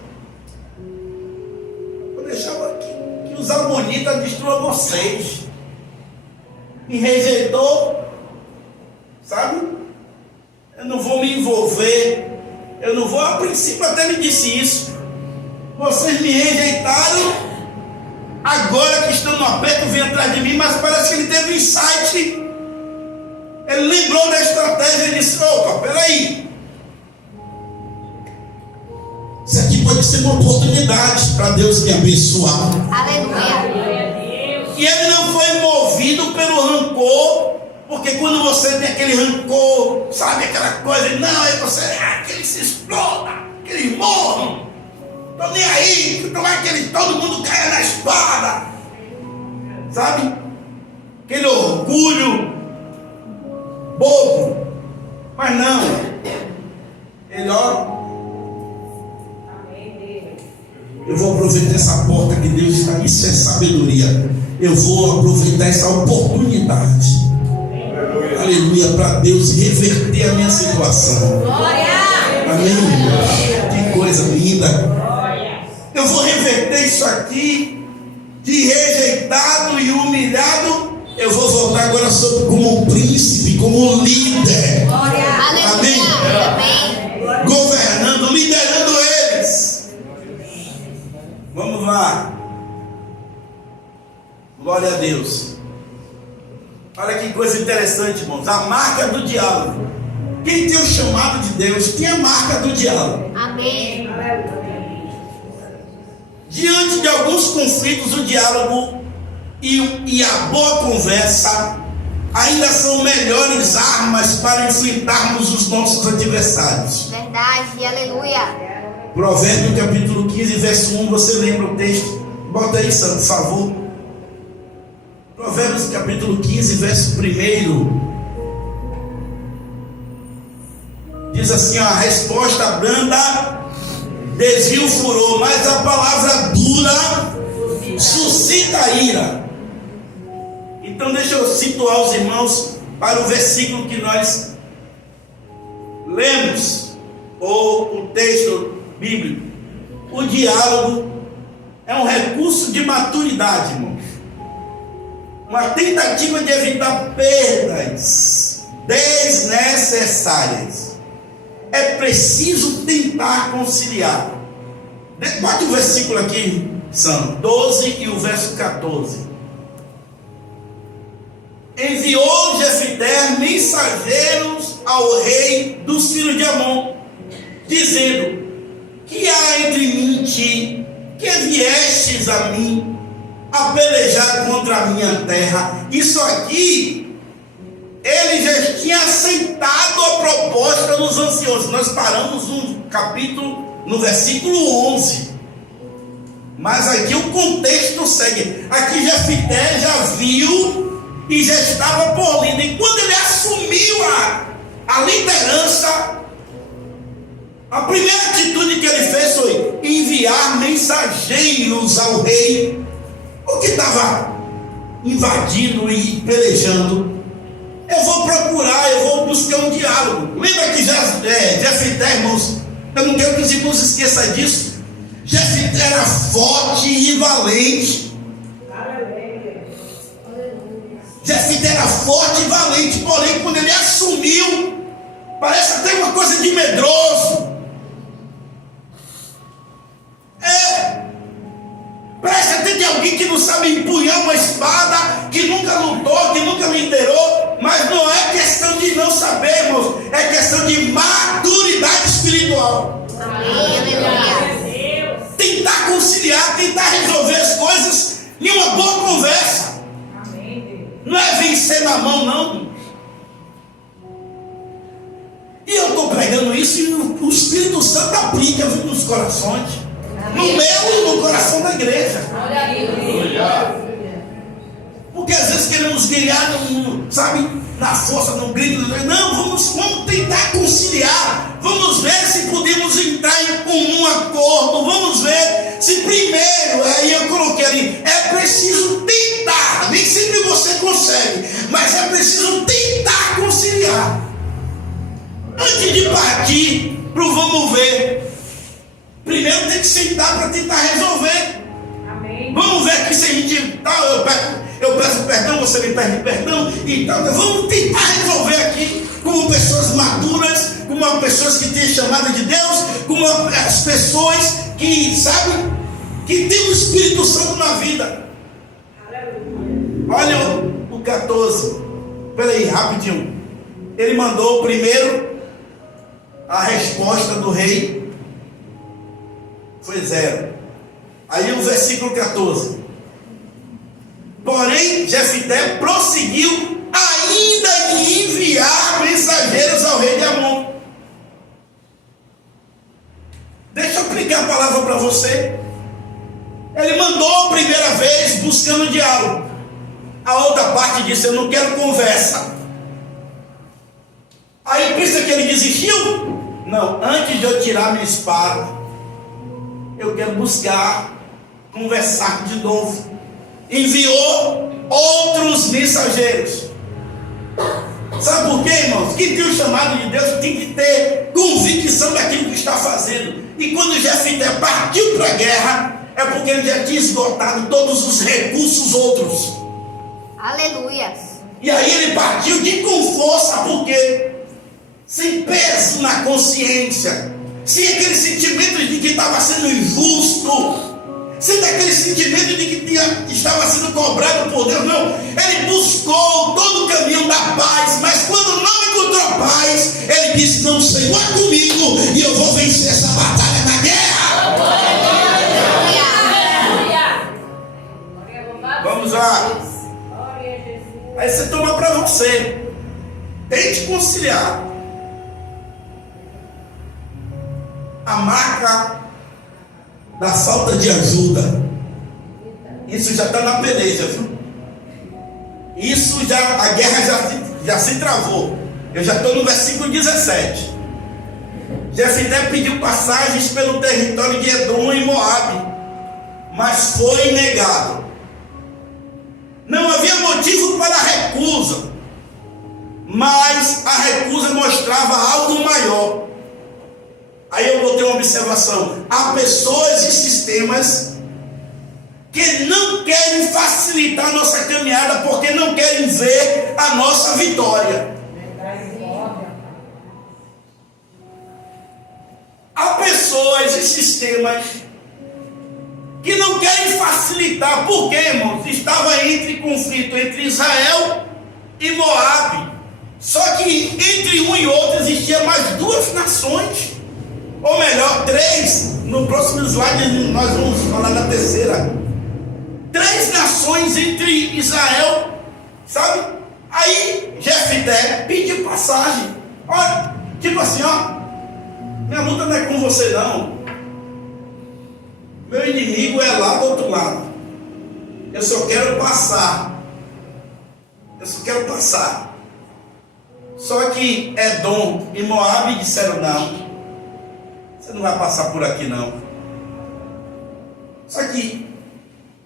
vou deixar aqui que os amonitas destruam vocês. Me rejeitou, sabe? Eu não vou me envolver. Eu não vou. A princípio até me disse isso. Vocês me rejeitaram. Agora que estão no aperto, vem atrás de mim. Mas parece que ele teve um insight. Ele lembrou da estratégia e disse: opa, peraí. Isso aqui pode ser uma oportunidade para Deus me abençoar. Aleluia. E ele não foi movido pelo rancor, porque quando você tem aquele rancor, sabe aquela coisa, não, aí você, que ele se exploda, que eles morram, tô nem aí, que tomar aquele, todo mundo caia na espada, sabe? Aquele orgulho bobo. Mas não, ele ora. Eu vou aproveitar essa porta que Deus está. Isso é sabedoria. Eu vou aproveitar essa oportunidade. Aleluia. Para Deus reverter a minha situação. Amém. Que coisa linda. Eu vou reverter isso aqui. De rejeitado e humilhado, eu vou voltar agora como um príncipe, como um líder. Amém. Governando, liderando eles. Vamos lá. Glória a Deus. Olha que coisa interessante, irmãos. A marca do diálogo. Quem tem o chamado de Deus tem a marca do diálogo. Amém. Diante de alguns conflitos, o diálogo e a boa conversa ainda são melhores armas para enfrentarmos os nossos adversários. Verdade, aleluia. Provérbios capítulo 15, verso 1, você lembra o texto? Bota aí, Santo, por favor. Provérbios capítulo 15, verso 1. Diz assim: a resposta branda desvia o furor, mas a palavra dura suscita a ira. Então deixa eu situar os irmãos para o versículo que nós lemos, ou o texto bíblico. O diálogo é um recurso de maturidade, irmãos. Uma tentativa de evitar perdas desnecessárias. É preciso tentar conciliar. Bota o versículo aqui, São 12 e o verso 14. Enviou Jefté mensageiros ao rei dos filhos de Amon, dizendo: que há entre mim e ti, que viestes a mim a pelejar contra a minha terra? Isso aqui, ele já tinha aceitado a proposta dos anciãos. Nós paramos no capítulo, no versículo 11. Mas aqui o contexto segue. Aqui Jefté já viu e já estava por líder. E quando ele assumiu a liderança, a primeira atitude que ele fez foi enviar mensageiros ao rei, o que estava invadindo e pelejando. Eu vou procurar, eu vou buscar um diálogo. Lembra que Jefté, irmãos, eu não quero que os irmãos esqueçam disso. Jefté era forte e valente. Jefté era forte e valente, porém quando ele assumiu, parece até uma coisa de medroso. Parece até de alguém que não sabe empunhar uma espada, que nunca lutou, que nunca liderou. Mas não é questão de não saber, irmãos, é questão de maturidade espiritual. Aleluia. Tentar conciliar, tentar resolver as coisas em uma boa conversa. Não é vencer na mão, não. E eu estou pregando isso e o Espírito Santo aplica nos corações. No meu e no coração da igreja. Porque às vezes queremos guiar, sabe, na força, no grito. Não, vamos tentar conciliar. Vamos ver se podemos entrar em comum acordo. Vamos ver se primeiro, aí eu coloquei ali, é preciso tentar. Nem sempre você consegue, mas é preciso tentar conciliar. confiar. Antes de partir pro vamos ver, primeiro tem que sentar para tentar resolver. Amém. Vamos ver aqui se a gente eu peço perdão, você me pede perdão e tal. Vamos tentar resolver aqui como pessoas maduras, como pessoas que têm chamada de Deus, como as pessoas que sabem que tem o Espírito Santo na vida. Olha o 14. Peraí, rapidinho. Ele mandou primeiro a resposta do rei foi 0. Aí o versículo 14. Porém, Jefité prosseguiu ainda de enviar mensageiros ao rei de Amon. Deixa eu aplicar a palavra para você. Ele mandou a primeira vez buscando diálogo. A outra parte disse: eu não quero conversa. Aí pensa que ele desistiu? Não, antes de eu tirar minha espada, eu quero buscar, conversar de novo. Enviou outros mensageiros. Sabe por quê, irmãos? Quem tem o chamado de Deus tem que ter convicção daquilo que está fazendo. E quando Jefité partiu para a guerra, é porque ele já tinha esgotado todos os recursos outros. Aleluias. E aí ele partiu com força, porque sem peso na consciência, sem aquele sentimento de que estava sendo injusto, sem aquele sentimento de que estava sendo cobrado por Deus. Não, ele buscou todo o caminho da paz, mas quando não encontrou paz, ele disse: não, Senhor é comigo e eu vou vencer essa batalha na guerra. Vamos lá. Aí você toma para você. Tente conciliar a marca da falta de ajuda. Isso já está na peleja, viu? Isso já, a guerra já se travou. Eu já estou no versículo 17. Jefité pediu passagens pelo território de Edom e Moabe, mas foi negado. Não havia motivo para a recusa, mas a recusa mostrava algo maior. Aí eu botei uma observação: há pessoas e sistemas que não querem facilitar a nossa caminhada, porque não querem ver a nossa vitória. Há pessoas e sistemas que não querem facilitar. Por quê, irmãos? Estava entre conflito entre Israel e Moabe. Só que entre um e outro existia mais 2 nações, ou melhor, 3. No próximo slide nós vamos falar da terceira. 3 nações entre Israel, sabe? Aí Jefité pediu passagem. Olha, tipo assim, ó, minha luta não é com você não. Meu inimigo é lá do outro lado. Eu só quero passar. Só que Edom e Moabe disseram: não, você não vai passar por aqui não. Só que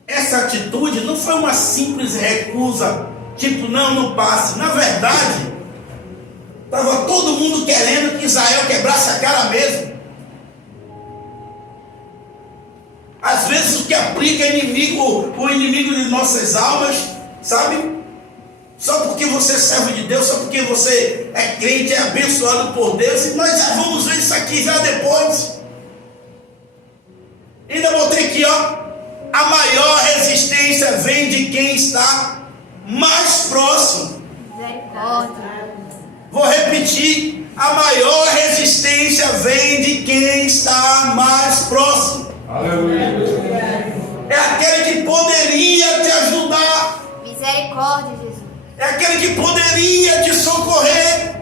essa atitude não foi uma simples recusa, tipo, não passe. Na verdade, estava todo mundo querendo que Israel quebrasse a cara mesmo. Às vezes o que aplica é o inimigo de nossas almas, sabe? Só porque você é servo de Deus, só porque você é crente, é abençoado por Deus. E nós já vamos ver isso aqui já depois. Ainda botei aqui, ó: a maior resistência vem de quem está mais próximo. Misericórdia. Vou repetir: a maior resistência vem de quem está mais próximo. Aleluia. É aquele que poderia te ajudar, Misericórdia, Jesus. é aquele que poderia te socorrer,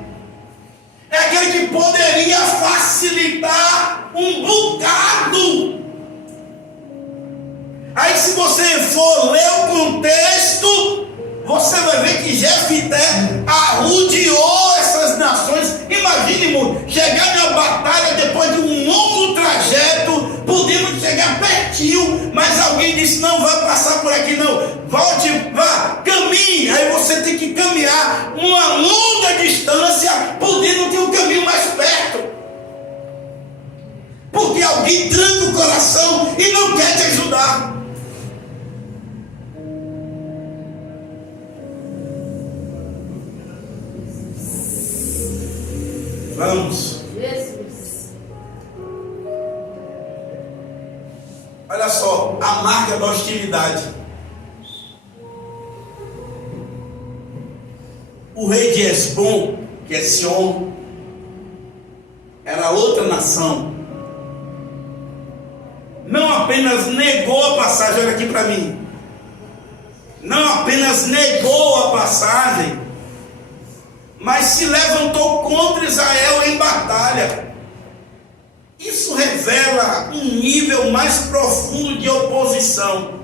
é aquele que poderia facilitar um bocado. Aí se você for ler o contexto, você vai ver que Jefité arrodeou essas nações. Imagine, irmão, chegar na batalha depois de um longo trajeto. Podemos chegar pertinho, mas alguém disse: não vai passar por aqui não, volte, vá, caminhe. Aí você tem que caminhar uma longa distância, podendo ter um caminho mais perto. Porque alguém tranca o coração e não quer te ajudar. Vamos. Olha só, a marca da hostilidade. O rei de Hesbom, que é Sion, era outra nação. Não apenas negou a passagem, olha aqui para mim. Não apenas negou a passagem, mas se levantou contra Israel em batalha. Isso revela um nível mais profundo de oposição.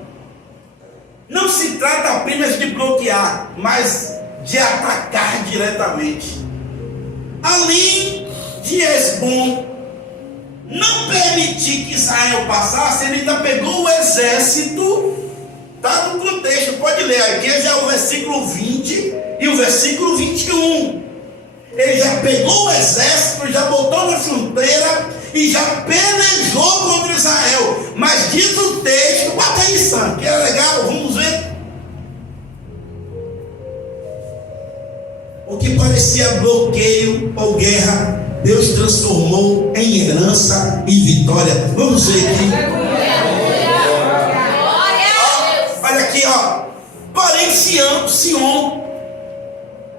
Não se trata apenas de bloquear, mas de atacar diretamente. Além de Hesbom não permitir que Israel passasse, ele ainda pegou o exército. Está no contexto, pode ler aqui, já é o versículo 20 e o versículo 21. Ele já pegou o exército, já botou na fronteira e já pelejou contra Israel. Mas diz o texto, bota aí, Sam, que é legal, vamos ver. O que parecia bloqueio ou guerra, Deus transformou em herança e vitória. Vamos ver aqui. Olha aqui, ó. Porém, Sion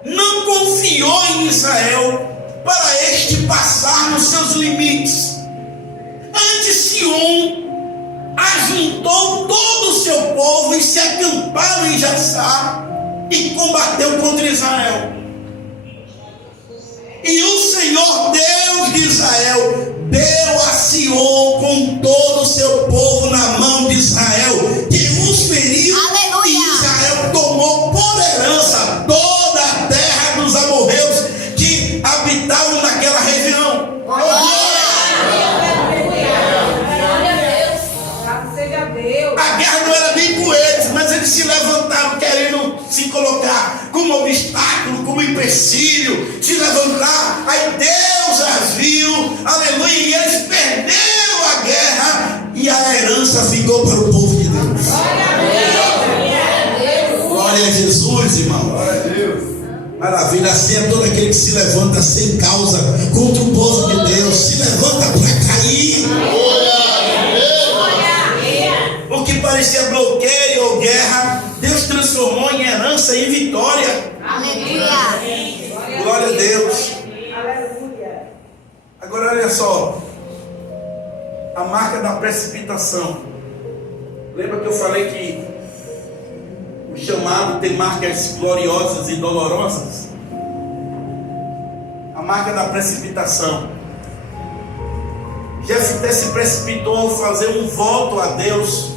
não confiou em Israel para este passar nos seus limites. Antes, Sion ajuntou todo o seu povo e se acamparam em Jassá e combateu contra Israel. E o Senhor Deus de Israel deu a Sion com todo o seu povo na mão de Israel, que os feriu. Aleluia. E Israel tomou por herança toda a terra dos amorreus que habitavam naquela região. A guerra não era nem com eles, mas eles se levantaram querendo se colocar como obstáculo, como empecilho, se levantar. Aí Deus as viu, aleluia, e eles perderam a guerra e a herança ficou para o povo de Deus. Glória a Jesus, irmão. Glória a Deus. Maravilha, assim é todo aquele que se levanta sem causa contra o povo de Deus, se levanta para cair. O que parecia bloqueio ou guerra, Deus transformou em herança e vitória. Aleluia. Glória a Deus. Aleluia. Agora olha só, a marca da precipitação. Lembra que eu falei que o chamado tem marcas gloriosas e dolorosas? A marca da precipitação. Jefté se precipitou ao fazer um voto a Deus.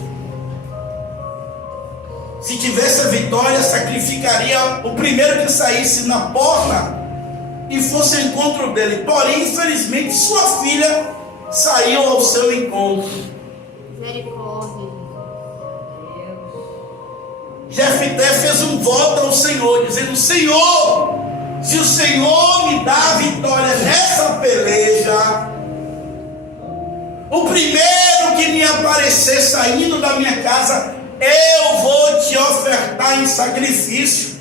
Se tivesse a vitória, sacrificaria o primeiro que saísse na porta e fosse ao encontro dele. Porém, infelizmente, sua filha saiu ao seu encontro. Misericórdia. Jefté fez um voto ao Senhor, dizendo: Senhor, se o Senhor me dá a vitória nessa peleja, o primeiro que me aparecer saindo da minha casa, eu vou te ofertar em sacrifício.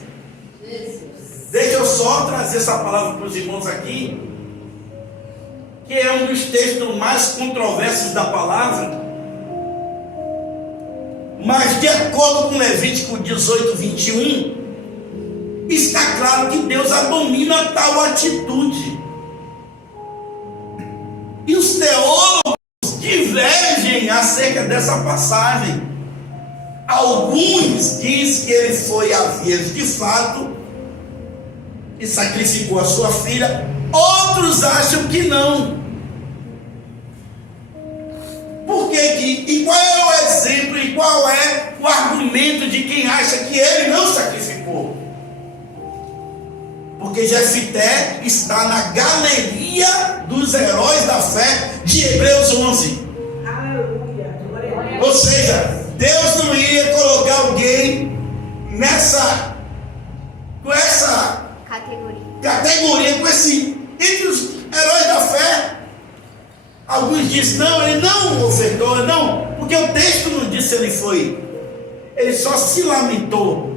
Deixa eu só trazer essa palavra para os irmãos aqui, que é um dos textos mais controversos da palavra. Mas de acordo com Levítico 18, 21, está claro que Deus abomina tal atitude. E os teólogos divergem acerca dessa passagem. Alguns dizem que ele foi a vias de fato e sacrificou a sua filha. Outros acham que não. Por que e qual é o exemplo e qual é o argumento de quem acha que ele não sacrificou? Porque Jefté está na galeria dos heróis da fé de Hebreus 11. Aleluia. Ou seja, Deus não ia colocar alguém nessa com essa categoria, com esse, entre os heróis da fé. Alguns dizem, não, ele não ofertou, não, porque o texto não disse ele só se lamentou.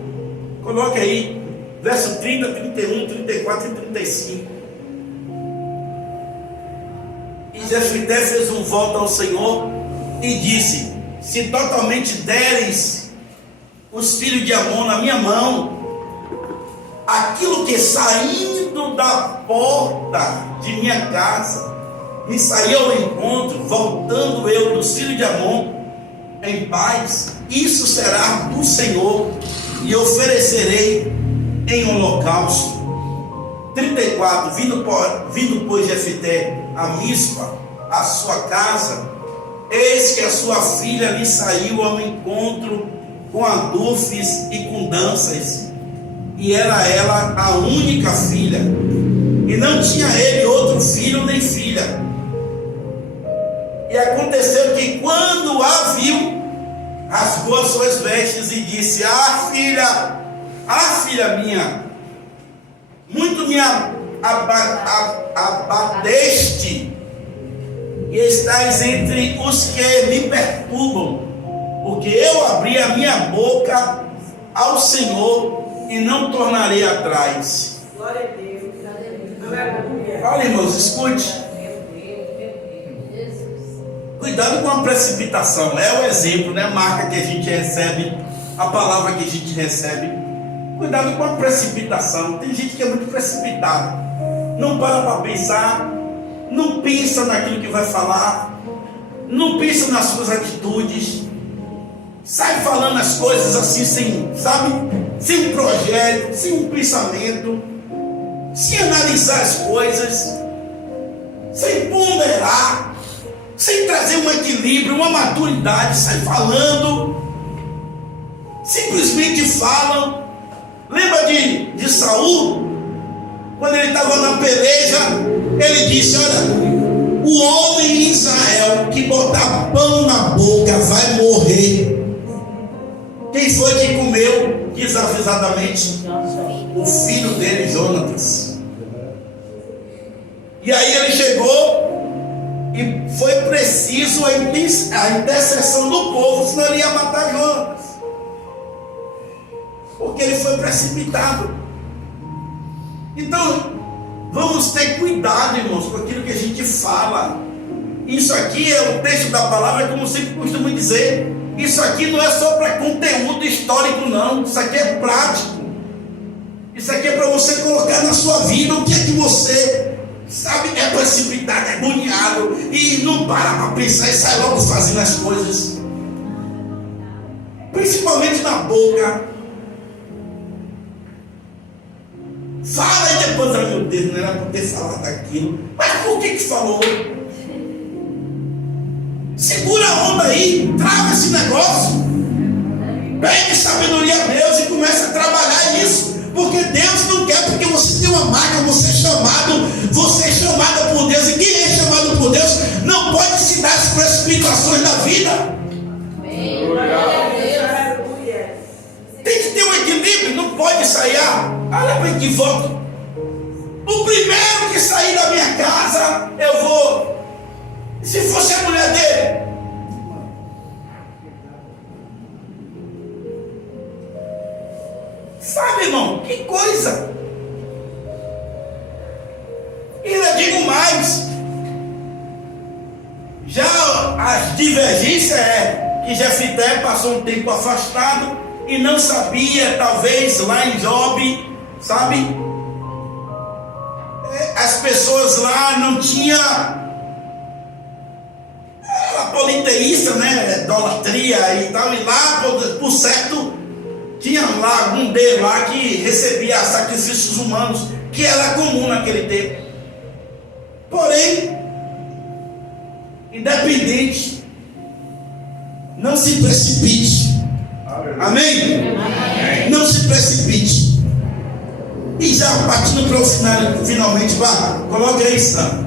Coloca aí, verso 30, 31, 34 e 35. E Jefité fez um voto ao Senhor e disse: se totalmente deres os filhos de Amon na minha mão, aquilo que saindo da porta de minha casa me saiu ao encontro, voltando eu dos filhos de Amon em paz, isso será do Senhor, e oferecerei em holocausto. 34. Vindo pois Jefité a Mispa, a sua casa, eis que a sua filha lhe saiu ao encontro com adufes e com danças, e era ela a única filha, e não tinha ele outro filho nem filha. E aconteceu que quando a viu, rasgou as suas vestes e disse: filha minha, muito me abateste, e estás entre os que me perturbam, porque eu abri a minha boca ao Senhor e não tornarei atrás. Glória a Deus. Aleluia. Olha, irmãos, escute. Cuidado com a precipitação. É o exemplo, né? A marca que a gente recebe, a palavra que a gente recebe. Cuidado com a precipitação. Tem gente que é muito precipitada, não para pensar, não pensa naquilo que vai falar, não pensa nas suas atitudes, sai falando as coisas assim, sem um projeto, sem um pensamento, sem analisar as coisas, sem ponderar, sem trazer um equilíbrio, uma maturidade, sai falando, simplesmente falam. Lembra de Saul? Quando ele estava na peleja, ele disse: olha, o homem em Israel que botar pão na boca vai morrer. Quem foi que comeu desavisadamente? O filho dele, Jonatas. E aí ele chegou e foi preciso a intercessão do povo, senão ele ia matar Jonatas, porque ele foi precipitado. Então, vamos ter cuidado, irmãos, com aquilo que a gente fala. Isso aqui é o texto da palavra, como sempre costumo dizer. Isso aqui não é só para conteúdo histórico, não. Isso aqui é prático. Isso aqui é para você colocar na sua vida o que é que você é precipitado, é agoniado e não para pensar e sai logo fazendo as coisas, principalmente na boca. Fala e depois, meu Deus, não era para ter falado aquilo, mas por que falou? Segura a onda aí, trava esse negócio, pede sabedoria a Deus e começa a trabalhar nisso, porque Deus não quer, porque você tem uma marca, você é chamada por Deus, e quem é chamado por Deus não pode se dar as precipitações da vida. Tem que ter um equilíbrio, não pode sair, olha para que voto. O primeiro que sair da minha casa, eu vou. Se fosse a mulher dele, sabe, irmão, que coisa. E ainda digo mais, já as divergências que Jefité passou um tempo afastado e não sabia, talvez lá em Jobe, sabe, as pessoas lá não tinham, era politeísta, né, idolatria e tal, e lá por certo tinha lá algum deus lá que recebia sacrifícios humanos, que era comum naquele tempo. Porém, independente, não se precipite. Amém? Amém? Não se precipite. E já partindo para o final, finalmente, vá, coloque aí, Sam.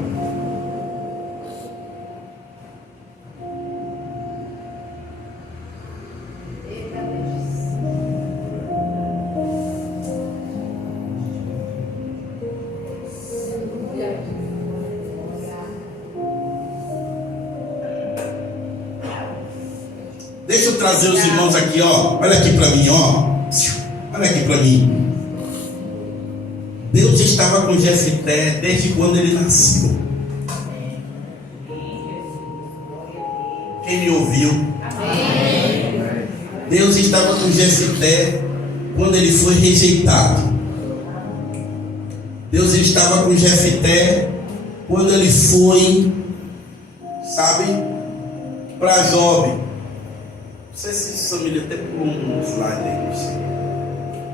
Deixa eu trazer os irmãos aqui, ó. Olha aqui para mim, ó. Olha aqui para mim. Deus estava com Jefté desde quando ele nasceu. Quem me ouviu? Amém. Deus estava com Jefté quando ele foi rejeitado. Deus estava com Jefté quando ele foi, sabe, para Jobe. Não sei se essa família até pulou um slide aí, não sei.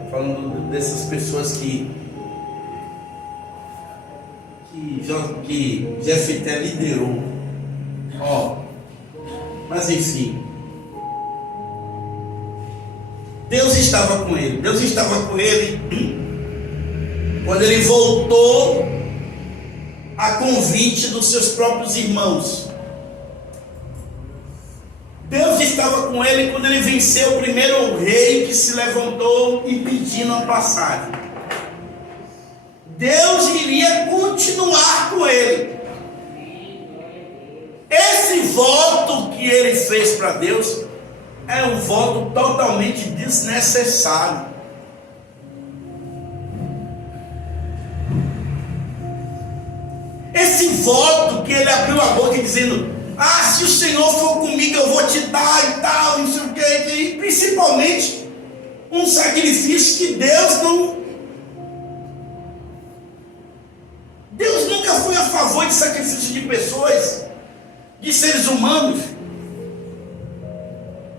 Falando dessas pessoas que Jefté liderou. Ó, mas enfim, Deus estava com ele. Deus estava com ele quando ele voltou a convite dos seus próprios irmãos. Deus estava com ele quando ele venceu o primeiro rei que se levantou impedindo a passagem. Deus iria continuar com ele. Esse voto que ele fez para Deus é um voto totalmente desnecessário. Esse voto que ele abriu a boca dizendo: ah, se o Senhor for comigo eu vou te dar e tal, não sei o que, e principalmente um sacrifício que Deus nunca foi a favor de sacrifício de pessoas, de seres humanos.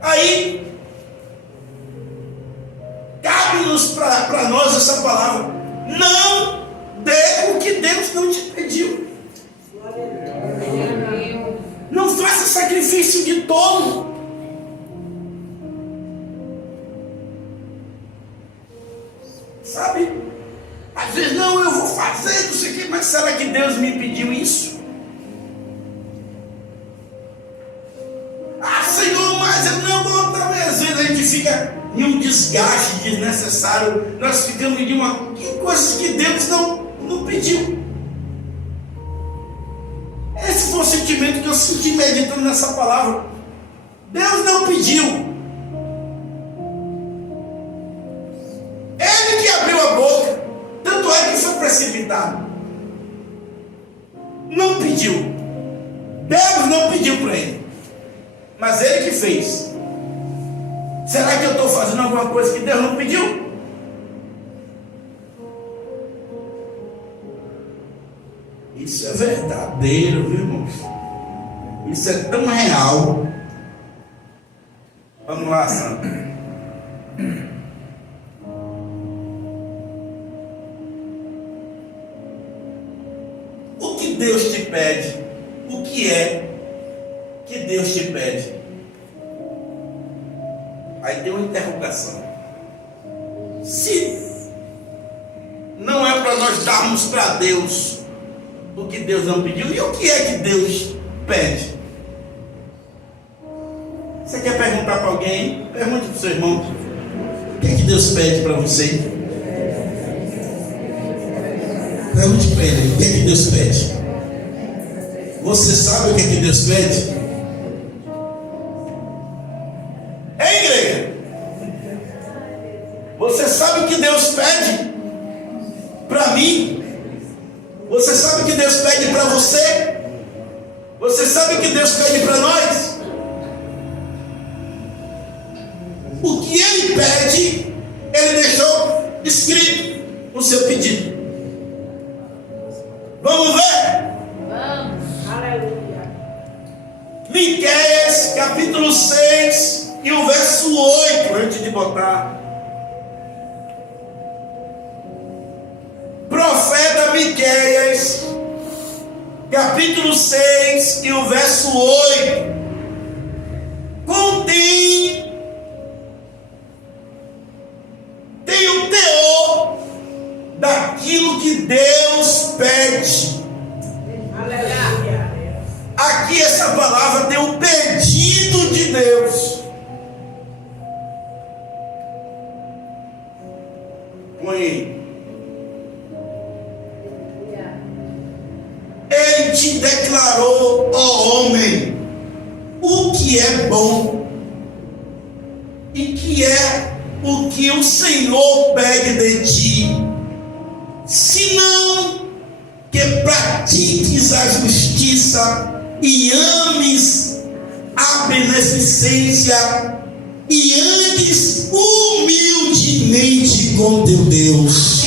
Aí cabe-nos para nós essa palavra: não dê o que Deus não te pediu. Não faça sacrifício de tolo. Sabe? Às vezes, não, eu vou fazer, não sei o que, mas será que Deus me pediu isso? Ah, Senhor, mas eu não vou também. Às vezes a gente fica em um desgaste desnecessário. Nós ficamos em coisas que Deus não pediu. Esse foi o sentimento que eu senti meditando nessa palavra. Deus não pediu. Ele que abriu a boca. Tanto é que foi precipitado. Não pediu. Deus não pediu para ele. Mas ele que fez. Será que eu estou fazendo alguma coisa que Deus não pediu? Isso é verdadeiro, viu, irmãos? Isso é tão real. Vamos lá, Sandra. O que Deus te pede? O que é que Deus te pede? Aí tem uma interrogação. Se não é para nós darmos para Deus o que Deus não pediu, e o que é que Deus pede? Você quer perguntar para alguém? Pergunte para o seu irmão. O que é que Deus pede para você? Pergunte para ele. O que é que Deus pede? Você sabe o que é que Deus pede? Ei, igreja? Você sabe o que Deus pede para mim? Você sabe o que Deus pede para você? Você sabe o que Deus pede para nós? O que Ele pede, Ele deixou escrito no seu pedido. Vamos ver? Vamos. Aleluia. Miqueias, capítulo 6 e o verso 8, antes de botar. Profeta Miqueias, capítulo 6 e o verso 8, tem o teor daquilo que Deus pede. Aleluia. Aqui essa palavra tem o pedido de Deus. Põe aí. Ele te declarou, ó homem, o que é bom. que é o que o Senhor pede de ti, senão que pratiques a justiça e ames a beneficência e andes humildemente com teu Deus.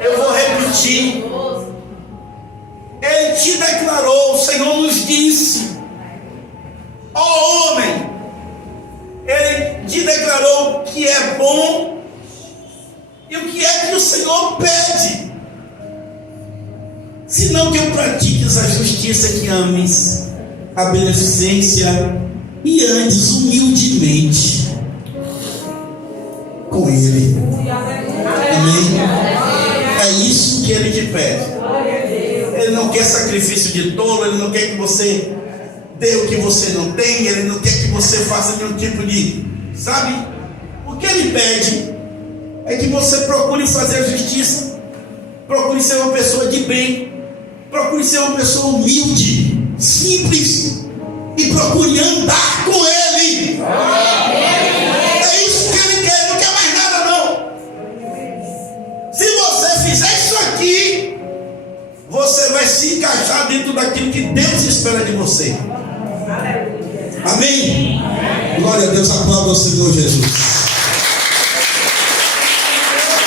Eu vou repetir. Ele te declarou, o Senhor nos disse, ó homem, ele te declarou que é bom. E o que é que o Senhor pede? Senão que eu pratiques a justiça, que ames a beneficência e andes humildemente com Ele. Amém? É isso que Ele te pede. Ele não quer sacrifício de tolo, Ele não quer que você dê o que você não tem, Ele não quer que você faça nenhum tipo de, sabe? O que Ele pede é que você procure fazer a justiça, procure ser uma pessoa de bem, procure ser uma pessoa humilde, simples, e procure andar com Ele. É isso que Ele quer, não quer mais nada não. Se você fizer isso aqui, você vai se encaixar dentro daquilo que Deus espera de você. Amém? Glória a Deus, aplauda ao Senhor Jesus.